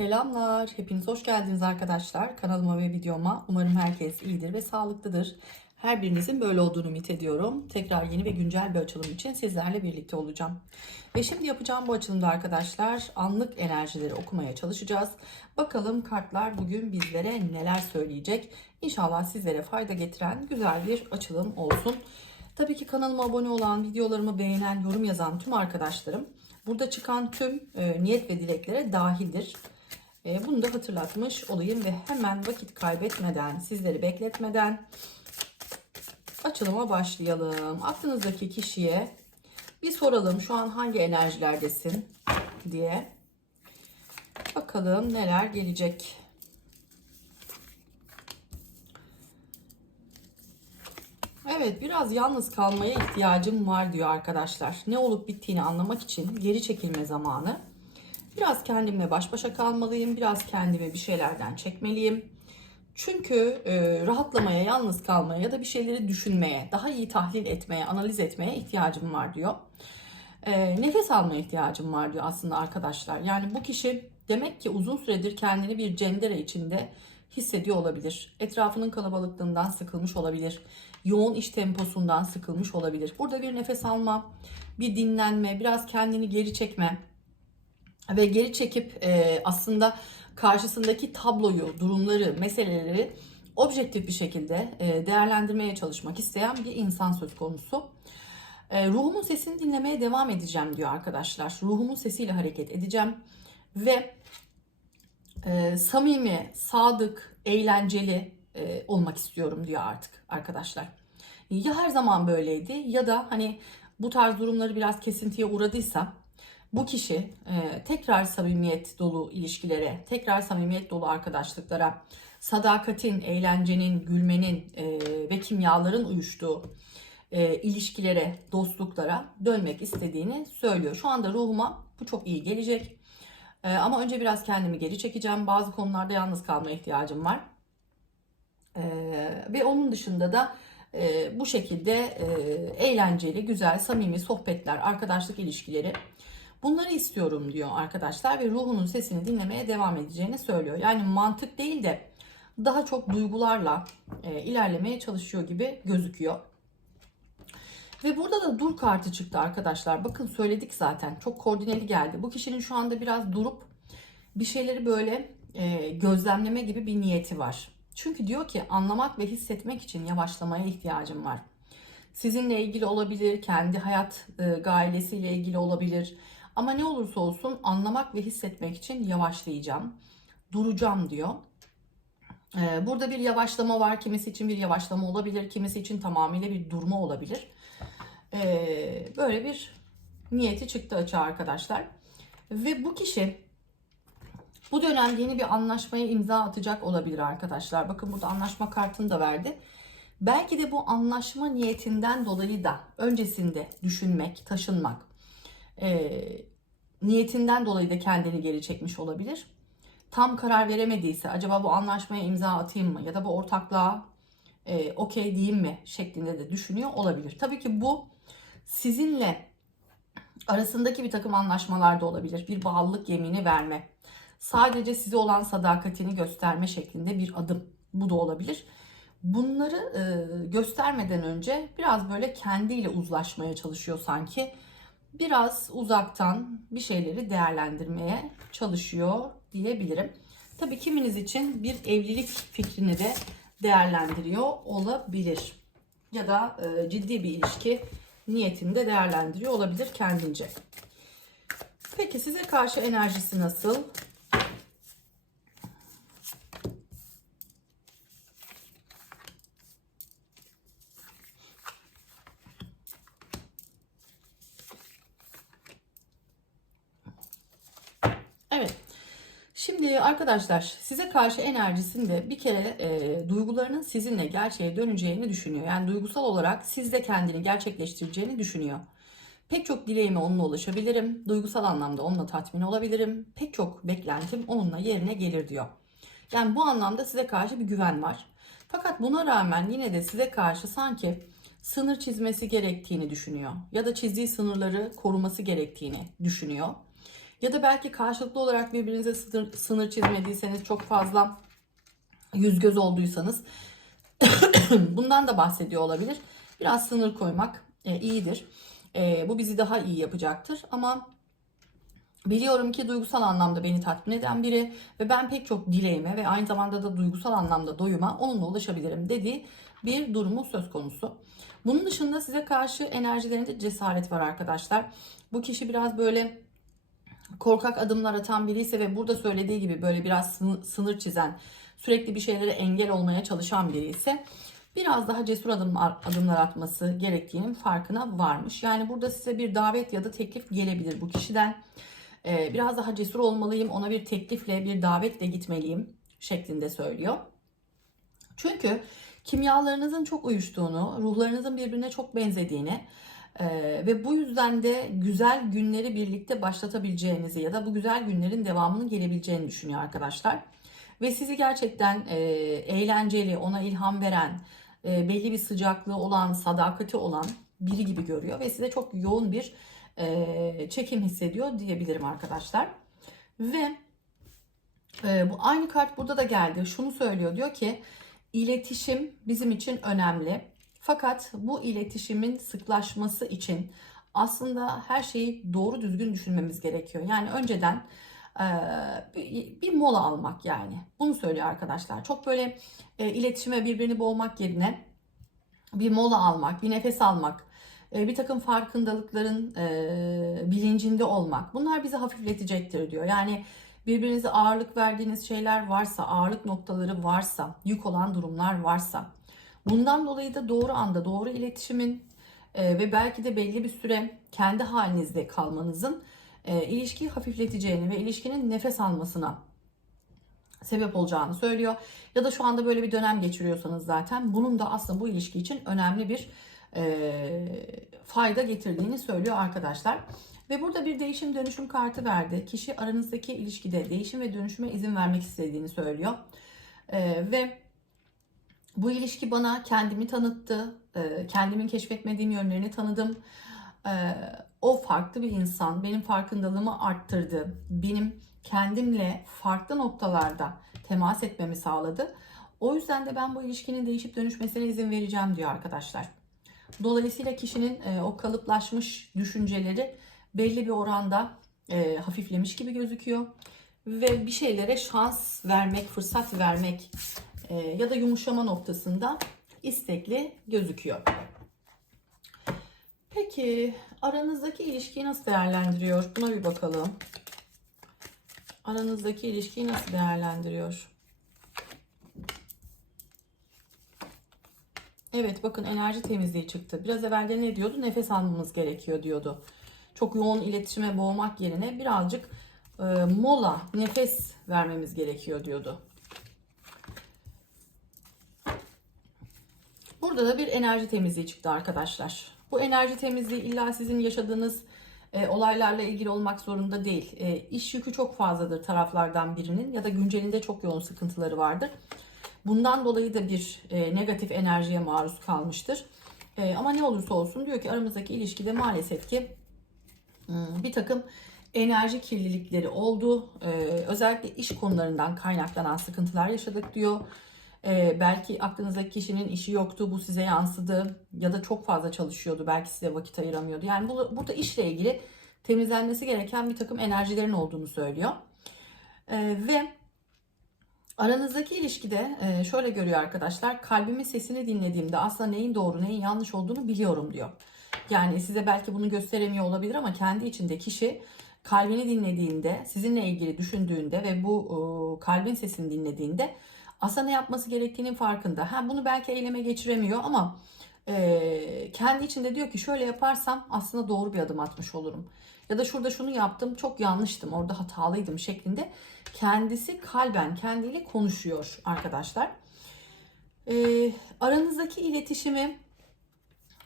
Selamlar. Hepiniz hoş geldiniz arkadaşlar. Kanalıma ve videoma. Umarım herkes iyidir ve sağlıklıdır. Her birinizin böyle olduğunu ümit ediyorum. Tekrar yeni ve güncel bir açılım için sizlerle birlikte olacağım. Ve şimdi yapacağım bu açılımda arkadaşlar anlık enerjileri okumaya çalışacağız. Bakalım kartlar bugün bizlere neler söyleyecek. İnşallah sizlere fayda getiren güzel bir açılım olsun. Tabii ki kanalıma abone olan, videolarımı beğenen, yorum yazan tüm arkadaşlarım burada çıkan tüm e, niyet ve dileklere dahildir. E, bunu da hatırlatmış olayım ve hemen vakit kaybetmeden, sizleri bekletmeden açılıma başlayalım. Aklınızdaki kişiye bir soralım şu an hangi enerjilerdesin diye. Bakalım neler gelecek. Evet biraz yalnız kalmaya ihtiyacım var diyor arkadaşlar. Ne olup bittiğini anlamak için geri çekilme zamanı. Biraz kendimle baş başa kalmalıyım. Biraz kendimi bir şeylerden çekmeliyim. Çünkü e, rahatlamaya, yalnız kalmaya ya da bir şeyleri düşünmeye, daha iyi tahlil etmeye, analiz etmeye ihtiyacım var diyor. E, nefes almaya ihtiyacım var diyor aslında arkadaşlar. Yani bu kişi demek ki uzun süredir kendini bir cendere içinde hissediyor olabilir. Etrafının kalabalıklığından sıkılmış olabilir. Yoğun iş temposundan sıkılmış olabilir. Burada bir nefes alma, bir dinlenme, biraz kendini geri çekme ve geri çekip e, aslında karşısındaki tabloyu, durumları, meseleleri objektif bir şekilde e, değerlendirmeye çalışmak isteyen bir insan söz konusu. E, ruhumun sesini dinlemeye devam edeceğim diyor arkadaşlar. Ruhumun sesiyle hareket edeceğim ve e, samimi, sadık, eğlenceli e, olmak istiyorum diyor artık arkadaşlar. Ya her zaman böyleydi ya da hani bu tarz durumları biraz kesintiye uğradıysa bu kişi e, tekrar samimiyet dolu ilişkilere, tekrar samimiyet dolu arkadaşlıklara, sadakatin, eğlencenin, gülmenin e, ve kimyaların uyuştuğu e, ilişkilere, dostluklara dönmek istediğini söylüyor. Şu anda ruhuma bu çok iyi gelecek. E, ama önce biraz kendimi geri çekeceğim. Bazı konularda yalnız kalma ihtiyacım var. E, ve onun dışında da e, bu şekilde e, eğlenceli, güzel, samimi sohbetler, arkadaşlık ilişkileri bunları istiyorum diyor arkadaşlar ve ruhunun sesini dinlemeye devam edeceğini söylüyor. Yani mantık değil de daha çok duygularla e, ilerlemeye çalışıyor gibi gözüküyor. Ve burada da dur kartı çıktı arkadaşlar. Bakın söyledik zaten. Çok koordineli geldi. Bu kişinin şu anda biraz durup bir şeyleri böyle e, gözlemleme gibi bir niyeti var. Çünkü diyor ki anlamak ve hissetmek için yavaşlamaya ihtiyacım var. Sizinle ilgili olabilir, kendi hayat e, gailesiyle ilgili olabilir. Ama ne olursa olsun anlamak ve hissetmek için yavaşlayacağım. Duracağım diyor. E, burada bir yavaşlama var. Kimisi için bir yavaşlama olabilir. Kimisi için tamamıyla bir durma olabilir. E, böyle bir niyeti çıktı açığa arkadaşlar. Ve bu kişi bu dönem yeni bir anlaşmaya imza atacak olabilir arkadaşlar. Bakın burada anlaşma kartını da verdi. Belki de bu anlaşma niyetinden dolayı da öncesinde düşünmek, taşınmak, e, niyetinden dolayı da kendini geri çekmiş olabilir. Tam karar veremediyse acaba bu anlaşmaya imza atayım mı ya da bu ortaklığa e, okey diyeyim mi şeklinde de düşünüyor olabilir. Tabii ki bu sizinle arasındaki bir takım anlaşmalar da olabilir. Bir bağlılık yemini verme sadece size olan sadakatini gösterme şeklinde bir adım. Bu da olabilir. Bunları e, göstermeden önce biraz böyle kendiyle uzlaşmaya çalışıyor sanki. Biraz uzaktan bir şeyleri değerlendirmeye çalışıyor diyebilirim. Tabii kiminiz için bir evlilik fikrini de değerlendiriyor olabilir. Ya da e, ciddi bir ilişki niyetini de değerlendiriyor olabilir kendince. Peki size karşı enerjisi nasıl? Evet. Şimdi arkadaşlar size karşı enerjisinde bir kere e, duygularının sizinle gerçeğe döneceğini düşünüyor. Yani duygusal olarak sizde kendini gerçekleştireceğini düşünüyor. Pek çok dileğime onunla ulaşabilirim. Duygusal anlamda onunla tatmin olabilirim. Pek çok beklentim onunla yerine gelir diyor. Yani bu anlamda size karşı bir güven var. Fakat buna rağmen yine de size karşı sanki sınır çizmesi gerektiğini düşünüyor. Ya da çizdiği sınırları koruması gerektiğini düşünüyor. Ya da belki karşılıklı olarak birbirinize sınır, sınır çizmediyseniz çok fazla yüz göz olduysanız bundan da bahsediyor olabilir. Biraz sınır koymak e, iyidir. E, bu bizi daha iyi yapacaktır. Ama biliyorum ki duygusal anlamda beni tatmin eden biri ve ben pek çok dileğime ve aynı zamanda da duygusal anlamda doyuma onunla ulaşabilirim dediği bir durumu söz konusu. Bunun dışında size karşı enerjilerinde cesaret var arkadaşlar. Bu kişi biraz böyle korkak adımlar atan biri ise ve burada söylediği gibi böyle biraz sınır çizen, sürekli bir şeylere engel olmaya çalışan biri ise biraz daha cesur adımlar, adımlar atması gerektiğinin farkına varmış. Yani burada size bir davet ya da teklif gelebilir bu kişiden. Ee, biraz daha cesur olmalıyım, ona bir teklifle, bir davetle gitmeliyim şeklinde söylüyor. Çünkü kimyalarınızın çok uyuştuğunu, ruhlarınızın birbirine çok benzediğini e, ve bu yüzden de güzel günleri birlikte başlatabileceğinizi ya da bu güzel günlerin devamının gelebileceğini düşünüyor arkadaşlar. Ve sizi gerçekten e, eğlenceli, ona ilham veren, e, belli bir sıcaklığı olan, sadakati olan biri gibi görüyor ve size çok yoğun bir e, çekim hissediyor diyebilirim arkadaşlar. Ve e, bu aynı kart burada da geldi. Şunu söylüyor diyor ki iletişim bizim için önemli. Fakat bu iletişimin sıklaşması için aslında her şeyi doğru düzgün düşünmemiz gerekiyor. Yani önceden bir, mola almak yani. Bunu söylüyor arkadaşlar. Çok böyle iletişime birbirini boğmak yerine bir mola almak, bir nefes almak, bir takım farkındalıkların bilincinde olmak. Bunlar bizi hafifletecektir diyor. Yani birbirinize ağırlık verdiğiniz şeyler varsa, ağırlık noktaları varsa, yük olan durumlar varsa, bundan dolayı da doğru anda doğru iletişimin e, ve belki de belli bir süre kendi halinizde kalmanızın e, ilişkiyi hafifleteceğini ve ilişkinin nefes almasına sebep olacağını söylüyor. Ya da şu anda böyle bir dönem geçiriyorsanız zaten bunun da aslında bu ilişki için önemli bir e, fayda getirdiğini söylüyor arkadaşlar. Ve burada bir değişim dönüşüm kartı verdi. Kişi aranızdaki ilişkide değişim ve dönüşüme izin vermek istediğini söylüyor. E, ve bu ilişki bana kendimi tanıttı. E, kendimin keşfetmediğim yönlerini tanıdım. E, o farklı bir insan. Benim farkındalığımı arttırdı. Benim kendimle farklı noktalarda temas etmemi sağladı. O yüzden de ben bu ilişkinin değişip dönüşmesine izin vereceğim diyor arkadaşlar. Dolayısıyla kişinin e, o kalıplaşmış düşünceleri belli bir oranda e, hafiflemiş gibi gözüküyor. Ve bir şeylere şans vermek, fırsat vermek e, ya da yumuşama noktasında istekli gözüküyor. Peki aranızdaki ilişkiyi nasıl değerlendiriyor? Buna bir bakalım. Aranızdaki ilişkiyi nasıl değerlendiriyor? Evet bakın enerji temizliği çıktı. Biraz evvel de ne diyordu? Nefes almamız gerekiyor diyordu. Çok yoğun iletişime boğmak yerine birazcık e, mola, nefes vermemiz gerekiyor diyordu. Burada da bir enerji temizliği çıktı arkadaşlar. Bu enerji temizliği illa sizin yaşadığınız e, olaylarla ilgili olmak zorunda değil. E, iş yükü çok fazladır taraflardan birinin ya da güncelinde çok yoğun sıkıntıları vardır. Bundan dolayı da bir e, negatif enerjiye maruz kalmıştır. E, ama ne olursa olsun diyor ki aramızdaki ilişkide maalesef ki hmm, bir takım enerji kirlilikleri oldu. E, özellikle iş konularından kaynaklanan sıkıntılar yaşadık diyor. E, belki aklınızdaki kişinin işi yoktu, bu size yansıdı ya da çok fazla çalışıyordu, belki size vakit ayıramıyordu. Yani bu, burada işle ilgili temizlenmesi gereken bir takım enerjilerin olduğunu söylüyor. E, ve Aranızdaki ilişkide e, şöyle görüyor arkadaşlar. Kalbimin sesini dinlediğimde aslında neyin doğru neyin yanlış olduğunu biliyorum diyor. Yani size belki bunu gösteremiyor olabilir ama kendi içinde kişi kalbini dinlediğinde, sizinle ilgili düşündüğünde ve bu e, kalbin sesini dinlediğinde aslında ne yapması gerektiğinin farkında. Ha bunu belki eyleme geçiremiyor ama e, kendi içinde diyor ki şöyle yaparsam aslında doğru bir adım atmış olurum. Ya da şurada şunu yaptım çok yanlıştım orada hatalıydım şeklinde kendisi kalben kendiyle konuşuyor arkadaşlar. E, aranızdaki iletişimi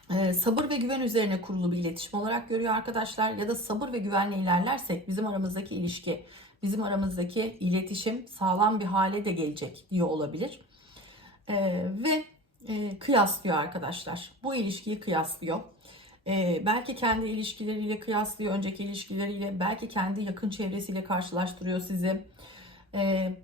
e, sabır ve güven üzerine kurulu bir iletişim olarak görüyor arkadaşlar. Ya da sabır ve güvenle ilerlersek bizim aramızdaki ilişki, bizim aramızdaki iletişim sağlam bir hale de gelecek diyor olabilir. E, ve e, kıyaslıyor arkadaşlar. Bu ilişkiyi kıyaslıyor. Ee, belki kendi ilişkileriyle kıyaslıyor, önceki ilişkileriyle, belki kendi yakın çevresiyle karşılaştırıyor sizi. Ee,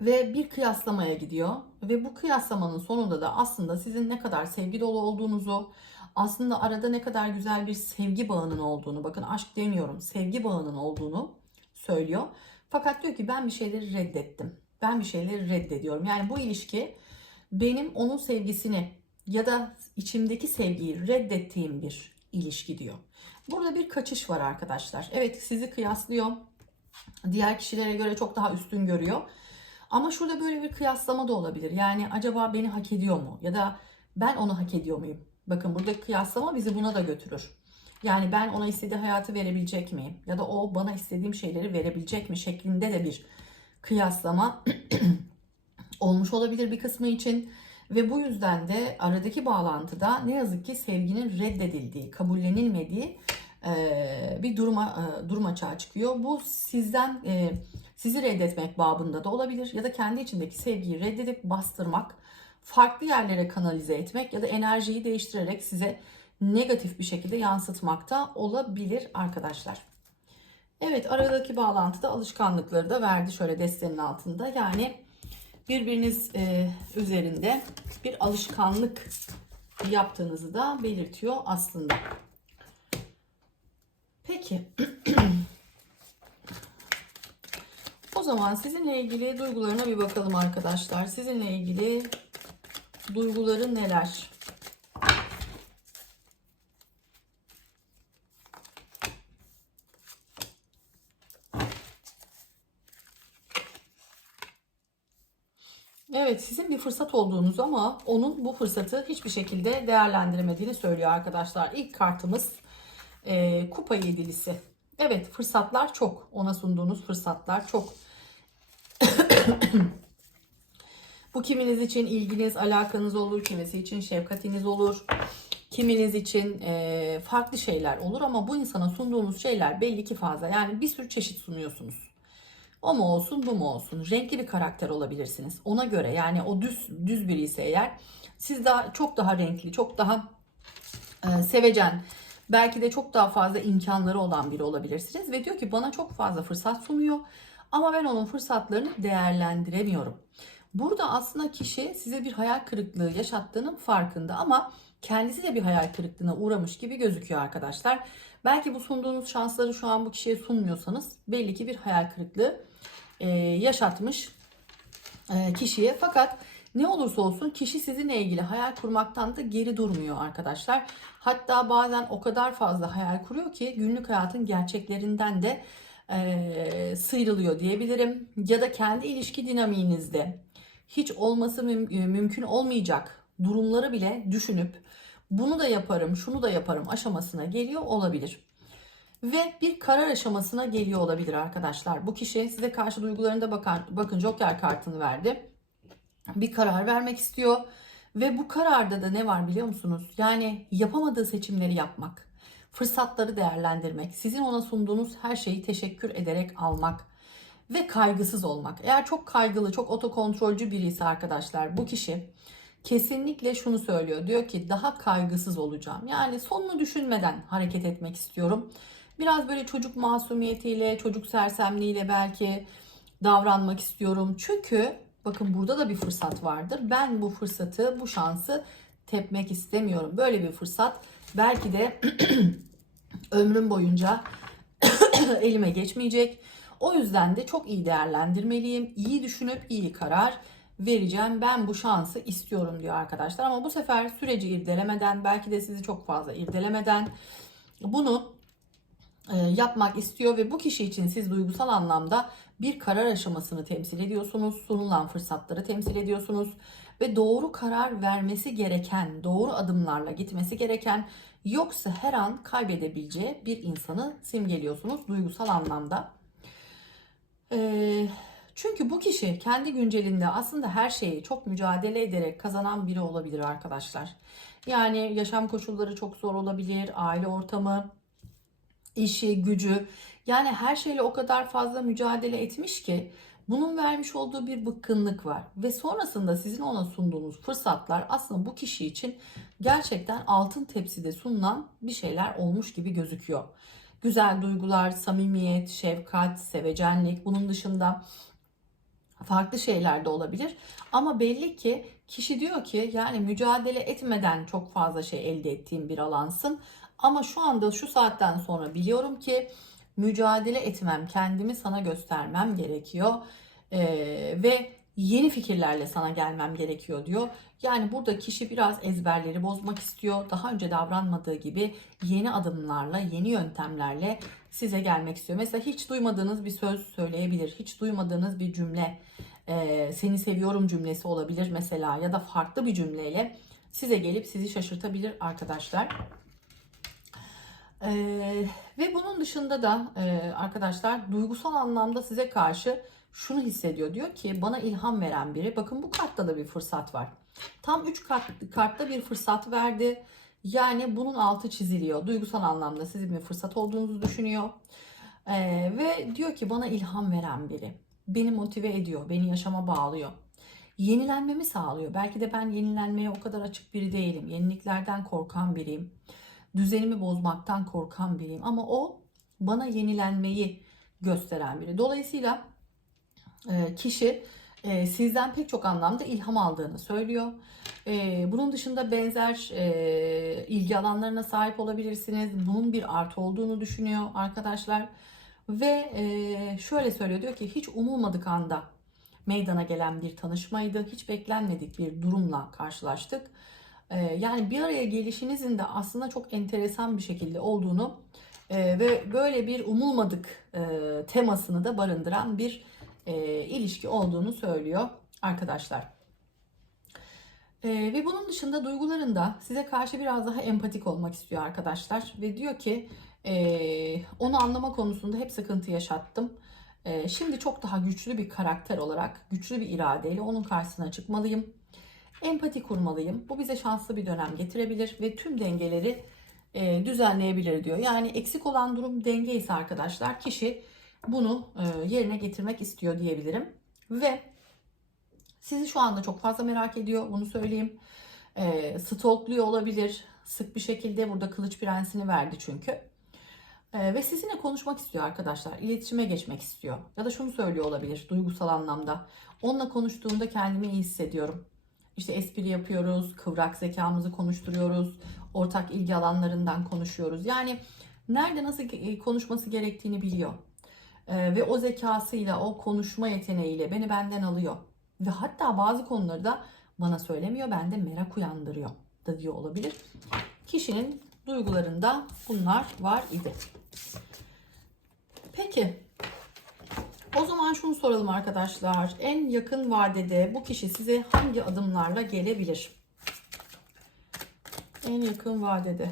ve bir kıyaslamaya gidiyor ve bu kıyaslamanın sonunda da aslında sizin ne kadar sevgi dolu olduğunuzu, aslında arada ne kadar güzel bir sevgi bağının olduğunu, bakın aşk demiyorum, sevgi bağının olduğunu söylüyor. Fakat diyor ki ben bir şeyleri reddettim. Ben bir şeyleri reddediyorum. Yani bu ilişki benim onun sevgisini ya da içimdeki sevgiyi reddettiğim bir ilişki diyor. Burada bir kaçış var arkadaşlar. Evet sizi kıyaslıyor. Diğer kişilere göre çok daha üstün görüyor. Ama şurada böyle bir kıyaslama da olabilir. Yani acaba beni hak ediyor mu? Ya da ben onu hak ediyor muyum? Bakın buradaki kıyaslama bizi buna da götürür. Yani ben ona istediği hayatı verebilecek miyim? Ya da o bana istediğim şeyleri verebilecek mi? Şeklinde de bir kıyaslama olmuş olabilir bir kısmı için. Ve bu yüzden de aradaki bağlantıda ne yazık ki sevginin reddedildiği, kabullenilmediği bir duruma durum açığa çıkıyor. Bu sizden sizi reddetmek babında da olabilir ya da kendi içindeki sevgiyi reddedip bastırmak, farklı yerlere kanalize etmek ya da enerjiyi değiştirerek size negatif bir şekilde yansıtmakta olabilir arkadaşlar. Evet aradaki bağlantıda alışkanlıkları da verdi şöyle destenin altında. Yani birbiriniz e, üzerinde bir alışkanlık yaptığınızı da belirtiyor aslında. Peki. o zaman sizinle ilgili duygularına bir bakalım arkadaşlar. Sizinle ilgili duyguları neler? Evet sizin bir fırsat olduğunuz ama onun bu fırsatı hiçbir şekilde değerlendiremediğini söylüyor arkadaşlar. İlk kartımız e, kupa yedilisi. Evet fırsatlar çok. Ona sunduğunuz fırsatlar çok. bu kiminiz için ilginiz, alakanız olur. Kimisi için şefkatiniz olur. Kiminiz için e, farklı şeyler olur ama bu insana sunduğunuz şeyler belli ki fazla. Yani bir sürü çeşit sunuyorsunuz. O mu olsun bu mu olsun? Renkli bir karakter olabilirsiniz. Ona göre yani o düz düz biri ise eğer siz daha çok daha renkli, çok daha e, sevecen, belki de çok daha fazla imkanları olan biri olabilirsiniz ve diyor ki bana çok fazla fırsat sunuyor ama ben onun fırsatlarını değerlendiremiyorum. Burada aslında kişi size bir hayal kırıklığı yaşattığının farkında ama kendisi de bir hayal kırıklığına uğramış gibi gözüküyor arkadaşlar. Belki bu sunduğunuz şansları şu an bu kişiye sunmuyorsanız belli ki bir hayal kırıklığı e, yaşatmış e, kişiye. Fakat ne olursa olsun kişi sizinle ilgili hayal kurmaktan da geri durmuyor arkadaşlar. Hatta bazen o kadar fazla hayal kuruyor ki günlük hayatın gerçeklerinden de e, sıyrılıyor diyebilirim. Ya da kendi ilişki dinamiğinizde hiç olması müm- mümkün olmayacak durumları bile düşünüp bunu da yaparım, şunu da yaparım aşamasına geliyor olabilir. Ve bir karar aşamasına geliyor olabilir arkadaşlar. Bu kişi size karşı duygularında bakan, bakın Joker kartını verdi. Bir karar vermek istiyor. Ve bu kararda da ne var biliyor musunuz? Yani yapamadığı seçimleri yapmak, fırsatları değerlendirmek, sizin ona sunduğunuz her şeyi teşekkür ederek almak ve kaygısız olmak. Eğer çok kaygılı, çok otokontrolcü biri ise arkadaşlar bu kişi kesinlikle şunu söylüyor. Diyor ki daha kaygısız olacağım. Yani sonunu düşünmeden hareket etmek istiyorum. Biraz böyle çocuk masumiyetiyle, çocuk sersemliğiyle belki davranmak istiyorum. Çünkü bakın burada da bir fırsat vardır. Ben bu fırsatı, bu şansı tepmek istemiyorum. Böyle bir fırsat belki de ömrüm boyunca elime geçmeyecek. O yüzden de çok iyi değerlendirmeliyim. İyi düşünüp iyi karar vereceğim. Ben bu şansı istiyorum diyor arkadaşlar. Ama bu sefer süreci irdelemeden, belki de sizi çok fazla irdelemeden bunu e, yapmak istiyor ve bu kişi için siz duygusal anlamda bir karar aşamasını temsil ediyorsunuz. Sunulan fırsatları temsil ediyorsunuz ve doğru karar vermesi gereken, doğru adımlarla gitmesi gereken yoksa her an kaybedebileceği bir insanı simgeliyorsunuz duygusal anlamda. Çünkü bu kişi kendi güncelinde aslında her şeyi çok mücadele ederek kazanan biri olabilir arkadaşlar. Yani yaşam koşulları çok zor olabilir, aile ortamı, işi, gücü. Yani her şeyle o kadar fazla mücadele etmiş ki Bunun vermiş olduğu bir bıkkınlık var ve sonrasında sizin ona sunduğunuz fırsatlar aslında bu kişi için gerçekten altın tepside sunulan bir şeyler olmuş gibi gözüküyor. Güzel duygular, samimiyet, şefkat, sevecenlik bunun dışında farklı şeyler de olabilir. Ama belli ki kişi diyor ki yani mücadele etmeden çok fazla şey elde ettiğim bir alansın. Ama şu anda şu saatten sonra biliyorum ki mücadele etmem, kendimi sana göstermem gerekiyor. Ee, ve yeni fikirlerle sana gelmem gerekiyor diyor. Yani burada kişi biraz ezberleri bozmak istiyor. Daha önce davranmadığı gibi yeni adımlarla, yeni yöntemlerle size gelmek istiyor. Mesela hiç duymadığınız bir söz söyleyebilir. Hiç duymadığınız bir cümle, e, seni seviyorum cümlesi olabilir mesela ya da farklı bir cümleyle size gelip sizi şaşırtabilir arkadaşlar. Ee, ve bunun dışında da e, arkadaşlar duygusal anlamda size karşı şunu hissediyor. Diyor ki bana ilham veren biri. Bakın bu kartta da bir fırsat var. Tam 3 kart, kartta bir fırsat verdi. Yani bunun altı çiziliyor. Duygusal anlamda sizin bir fırsat olduğunuzu düşünüyor. Ee, ve diyor ki bana ilham veren biri. Beni motive ediyor, beni yaşama bağlıyor. Yenilenmemi sağlıyor. Belki de ben yenilenmeye o kadar açık biri değilim. Yeniliklerden korkan biriyim düzenimi bozmaktan korkan biriyim ama o bana yenilenmeyi gösteren biri. Dolayısıyla kişi e, sizden pek çok anlamda ilham aldığını söylüyor. E, bunun dışında benzer ilgi alanlarına sahip olabilirsiniz. Bunun bir artı olduğunu düşünüyor arkadaşlar. Ve şöyle söylüyor diyor ki hiç umulmadık anda meydana gelen bir tanışmaydı. Hiç beklenmedik bir durumla karşılaştık ee, yani bir araya gelişinizin de aslında çok enteresan bir şekilde olduğunu e, ve böyle bir umulmadık e, temasını da barındıran bir e, ilişki olduğunu söylüyor arkadaşlar. ve bunun dışında duygularında size karşı biraz daha empatik olmak istiyor arkadaşlar ve diyor ki onu anlama konusunda hep sıkıntı yaşattım. şimdi çok daha güçlü bir karakter olarak, güçlü bir iradeyle onun karşısına çıkmalıyım empati kurmalıyım. Bu bize şanslı bir dönem getirebilir ve tüm dengeleri e, düzenleyebilir diyor. Yani eksik olan durum denge ise arkadaşlar kişi bunu e, yerine getirmek istiyor diyebilirim. Ve sizi şu anda çok fazla merak ediyor bunu söyleyeyim. E, stalkluyor olabilir. Sık bir şekilde burada kılıç prensini verdi çünkü. E, ve sizinle konuşmak istiyor arkadaşlar. İletişime geçmek istiyor. Ya da şunu söylüyor olabilir duygusal anlamda. Onunla konuştuğumda kendimi iyi hissediyorum. İşte espri yapıyoruz, kıvrak zekamızı konuşturuyoruz, ortak ilgi alanlarından konuşuyoruz. Yani nerede nasıl e, konuşması gerektiğini biliyor. Ee, ve o zekasıyla, o konuşma yeteneğiyle beni benden alıyor. Ve hatta bazı konuları da bana söylemiyor, bende merak uyandırıyor da diyor olabilir. Kişinin duygularında bunlar var idi. Peki o zaman şunu soralım arkadaşlar. En yakın vadede bu kişi size hangi adımlarla gelebilir? En yakın vadede.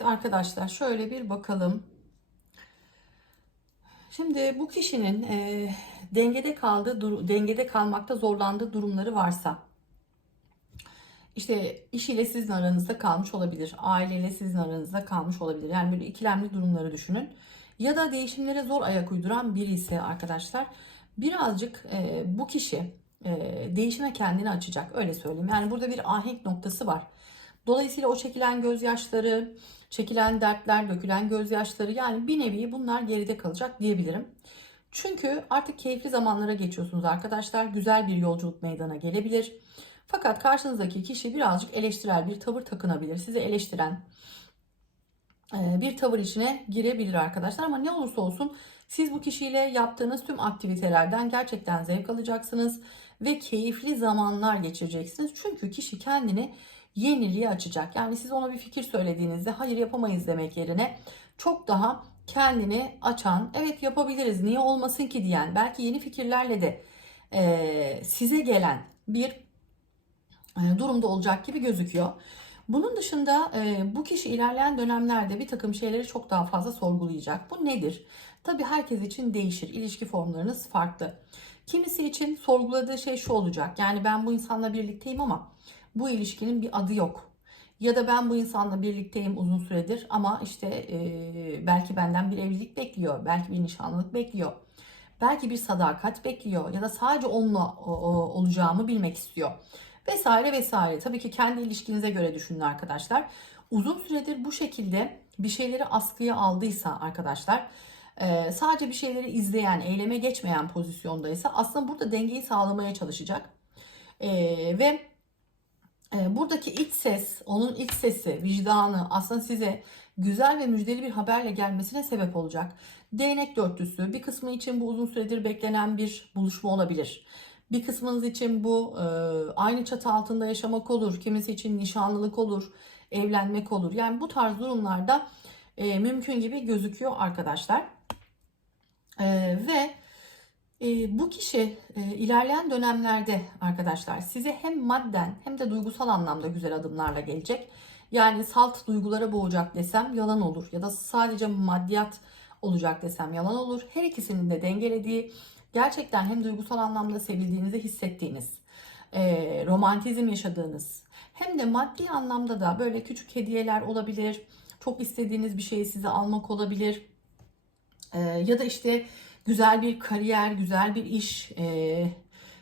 Evet arkadaşlar şöyle bir bakalım. Şimdi bu kişinin e, dengede kaldığı dengede kalmakta zorlandığı durumları varsa işte iş ile sizin aranızda kalmış olabilir. Aile ile sizin aranızda kalmış olabilir. Yani böyle ikilemli durumları düşünün. Ya da değişimlere zor ayak uyduran biri ise arkadaşlar birazcık e, bu kişi e, değişime kendini açacak. Öyle söyleyeyim. Yani burada bir ahenk noktası var. Dolayısıyla o çekilen gözyaşları, çekilen dertler, dökülen gözyaşları yani bir nevi bunlar geride kalacak diyebilirim. Çünkü artık keyifli zamanlara geçiyorsunuz arkadaşlar. Güzel bir yolculuk meydana gelebilir. Fakat karşınızdaki kişi birazcık eleştirel bir tavır takınabilir. Sizi eleştiren e, bir tavır içine girebilir arkadaşlar. Ama ne olursa olsun siz bu kişiyle yaptığınız tüm aktivitelerden gerçekten zevk alacaksınız ve keyifli zamanlar geçireceksiniz. Çünkü kişi kendini yeniliğe açacak. Yani siz ona bir fikir söylediğinizde hayır yapamayız demek yerine çok daha kendini açan, evet yapabiliriz niye olmasın ki diyen, belki yeni fikirlerle de e, size gelen bir e, durumda olacak gibi gözüküyor. Bunun dışında e, bu kişi ilerleyen dönemlerde bir takım şeyleri çok daha fazla sorgulayacak. Bu nedir? Tabii herkes için değişir. İlişki formlarınız farklı. Kimisi için sorguladığı şey şu olacak. Yani ben bu insanla birlikteyim ama bu ilişkinin bir adı yok. Ya da ben bu insanla birlikteyim uzun süredir ama işte e, belki benden bir evlilik bekliyor. Belki bir nişanlılık bekliyor. Belki bir sadakat bekliyor ya da sadece onunla o, o, olacağımı bilmek istiyor. Vesaire vesaire. Tabii ki kendi ilişkinize göre düşünün arkadaşlar. Uzun süredir bu şekilde bir şeyleri askıya aldıysa arkadaşlar e, sadece bir şeyleri izleyen, eyleme geçmeyen pozisyondaysa aslında burada dengeyi sağlamaya çalışacak. E, ve e, buradaki iç ses, onun iç sesi, vicdanı aslında size güzel ve müjdeli bir haberle gelmesine sebep olacak. Değnek dörtlüsü bir kısmı için bu uzun süredir beklenen bir buluşma olabilir. Bir kısmınız için bu e, aynı çatı altında yaşamak olur. Kimisi için nişanlılık olur, evlenmek olur. Yani bu tarz durumlarda e, mümkün gibi gözüküyor arkadaşlar. E, ve e, bu kişi e, ilerleyen dönemlerde arkadaşlar size hem madden hem de duygusal anlamda güzel adımlarla gelecek. Yani salt duygulara boğacak desem yalan olur ya da sadece maddiyat olacak desem yalan olur. Her ikisinin de dengelediği gerçekten hem duygusal anlamda sevildiğinizi hissettiğiniz, e, romantizm yaşadığınız hem de maddi anlamda da böyle küçük hediyeler olabilir. Çok istediğiniz bir şeyi size almak olabilir. E, ya da işte güzel bir kariyer, güzel bir iş e,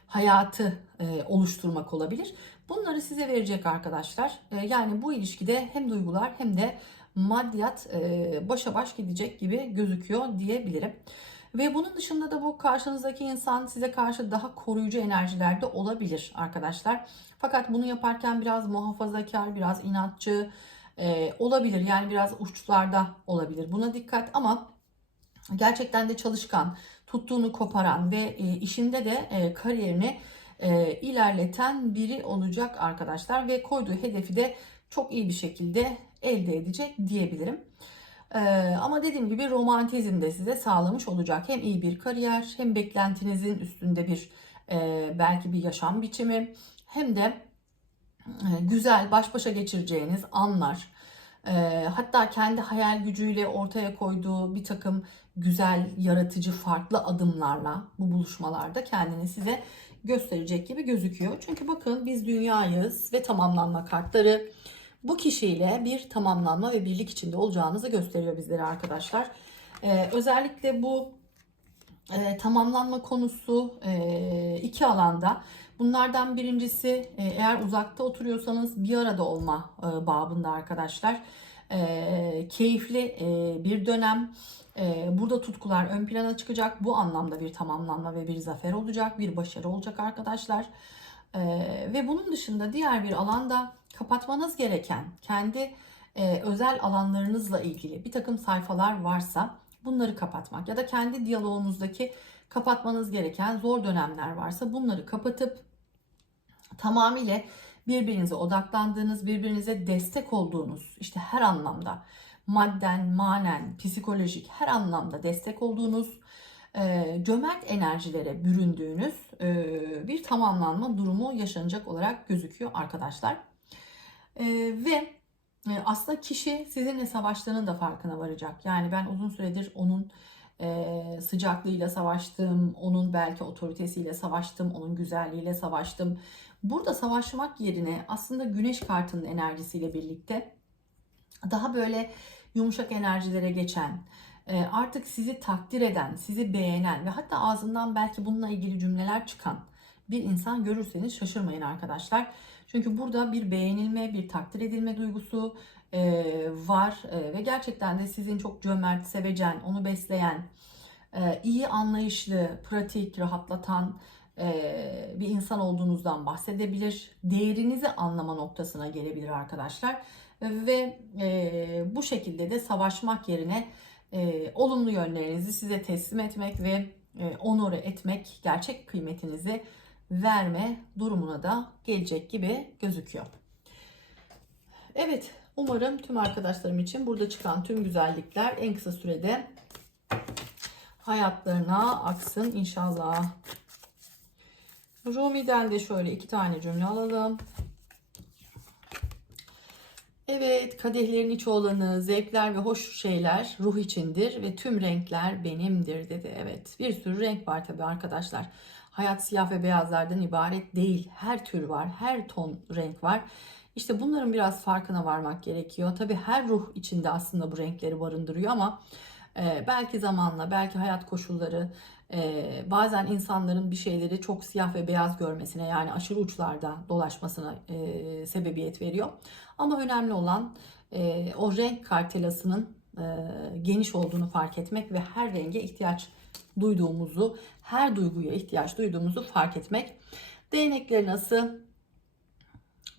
hayatı e, oluşturmak olabilir. Bunları size verecek arkadaşlar. E, yani bu ilişkide hem duygular hem de maddiyat e, başa baş gidecek gibi gözüküyor diyebilirim. Ve bunun dışında da bu karşınızdaki insan size karşı daha koruyucu enerjilerde olabilir arkadaşlar. Fakat bunu yaparken biraz muhafazakar, biraz inatçı e, olabilir. Yani biraz uçlarda olabilir. Buna dikkat ama gerçekten de çalışkan, tuttuğunu koparan ve e, işinde de e, kariyerini e, ilerleten biri olacak arkadaşlar ve koyduğu hedefi de çok iyi bir şekilde elde edecek diyebilirim. Ama dediğim gibi romantizm de size sağlamış olacak. Hem iyi bir kariyer hem beklentinizin üstünde bir belki bir yaşam biçimi hem de güzel baş başa geçireceğiniz anlar. Hatta kendi hayal gücüyle ortaya koyduğu bir takım güzel, yaratıcı, farklı adımlarla bu buluşmalarda kendini size gösterecek gibi gözüküyor. Çünkü bakın biz dünyayız ve tamamlanma kartları bu kişiyle bir tamamlanma ve birlik içinde olacağınızı gösteriyor bizlere arkadaşlar. Ee, özellikle bu e, tamamlanma konusu e, iki alanda. Bunlardan birincisi e, eğer uzakta oturuyorsanız bir arada olma e, babında arkadaşlar. E, keyifli e, bir dönem. E, burada tutkular ön plana çıkacak. Bu anlamda bir tamamlanma ve bir zafer olacak. Bir başarı olacak arkadaşlar. E, ve bunun dışında diğer bir alanda kapatmanız gereken kendi e, özel alanlarınızla ilgili bir takım sayfalar varsa bunları kapatmak ya da kendi diyaloğunuzdaki kapatmanız gereken zor dönemler varsa bunları kapatıp tamamıyla birbirinize odaklandığınız, birbirinize destek olduğunuz işte her anlamda madden, manen, psikolojik her anlamda destek olduğunuz e, cömert enerjilere büründüğünüz e, bir tamamlanma durumu yaşanacak olarak gözüküyor arkadaşlar. E, ve aslında kişi sizinle savaştığının da farkına varacak. Yani ben uzun süredir onun e, sıcaklığıyla savaştım, onun belki otoritesiyle savaştım, onun güzelliğiyle savaştım. Burada savaşmak yerine aslında güneş kartının enerjisiyle birlikte daha böyle yumuşak enerjilere geçen, e, artık sizi takdir eden, sizi beğenen ve hatta ağzından belki bununla ilgili cümleler çıkan bir insan görürseniz şaşırmayın arkadaşlar. Çünkü burada bir beğenilme, bir takdir edilme duygusu e, var E, ve gerçekten de sizin çok cömert, sevecen, onu besleyen, iyi anlayışlı, pratik, rahatlatan bir insan olduğunuzdan bahsedebilir. Değerinizi anlama noktasına gelebilir arkadaşlar. Ve bu şekilde de savaşmak yerine olumlu yönlerinizi size teslim etmek ve onore etmek, gerçek kıymetinizi verme durumuna da gelecek gibi gözüküyor. Evet, umarım tüm arkadaşlarım için burada çıkan tüm güzellikler en kısa sürede hayatlarına aksın inşallah. Rumi'den de şöyle iki tane cümle alalım. Evet, kadehlerin içi olanı, zevkler ve hoş şeyler ruh içindir ve tüm renkler benimdir dedi. Evet, bir sürü renk var tabii arkadaşlar. Hayat siyah ve beyazlardan ibaret değil. Her tür var, her ton renk var. İşte bunların biraz farkına varmak gerekiyor. Tabii her ruh içinde aslında bu renkleri barındırıyor ama e, belki zamanla, belki hayat koşulları, bazen insanların bir şeyleri çok siyah ve beyaz görmesine yani aşırı uçlarda dolaşmasına sebebiyet veriyor. Ama önemli olan o renk kartelasının geniş olduğunu fark etmek ve her renge ihtiyaç duyduğumuzu, her duyguya ihtiyaç duyduğumuzu fark etmek. Değneklerin ası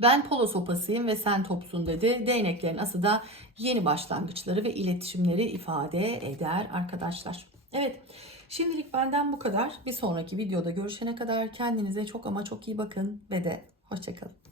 ben polo sopasıyım ve sen topsun dedi. Değneklerin ası da yeni başlangıçları ve iletişimleri ifade eder arkadaşlar. Evet şimdilik benden bu kadar. Bir sonraki videoda görüşene kadar kendinize çok ama çok iyi bakın ve de hoşçakalın.